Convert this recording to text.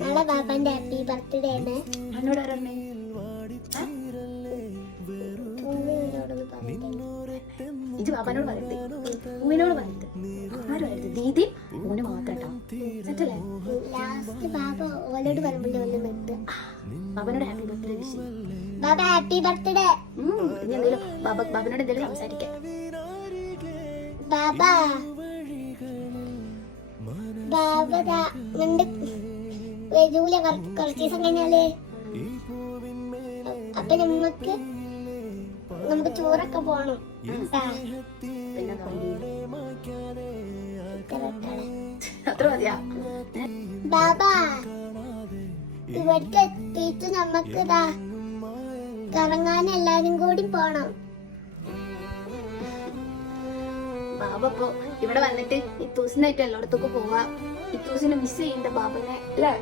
നാളെ ബാബാന്റെ happy birthday ആണ്. എന്നോട് ആരാണ്? ഇത് ബാബാനോട് പറയരുത്, പൂവിനോട് പറയരുത്, ആരും പറയരുത്. ദീദി പൂവിന് മാത്രം സെറ്റല്ലേ? ലാസ്റ്റ് ബാബ ഓലോട് പറയുമ്പോൾ ഒന്ന് നിർത്തുക. ബാബനോട് ഹാപ്പി ബർത്ത്ഡേ വിഷ്. ബാബ ഹാപ്പി ബർത്ത്ഡേ. ഇനി എന്തെങ്കിലും ബാബനോട് എന്തെങ്കിലും സംസാരിക്കാം. ബാബ ബാബ വരൂല കുറച്ച് ദിവസം കഴിഞ്ഞാല്. അപ്പൊ നമുക്ക് ചോറൊക്കെ പോണം. അത്ര മതിയാ? ബാബ ഇവിടേക്ക് എത്തിയിട്ട് നമുക്ക് കറങ്ങാൻ എല്ലാരും കൂടി പോണം. ബാബ ഇപ്പൊ ഇവിടെ വന്നിട്ട് ഇത്തൂസിനായിട്ട് എല്ലായിടത്തൊക്കെ പോവാ. ഇത്തൂസിനെ മിസ് ചെയ്യണ്ട ബാബനെ അല്ലേ?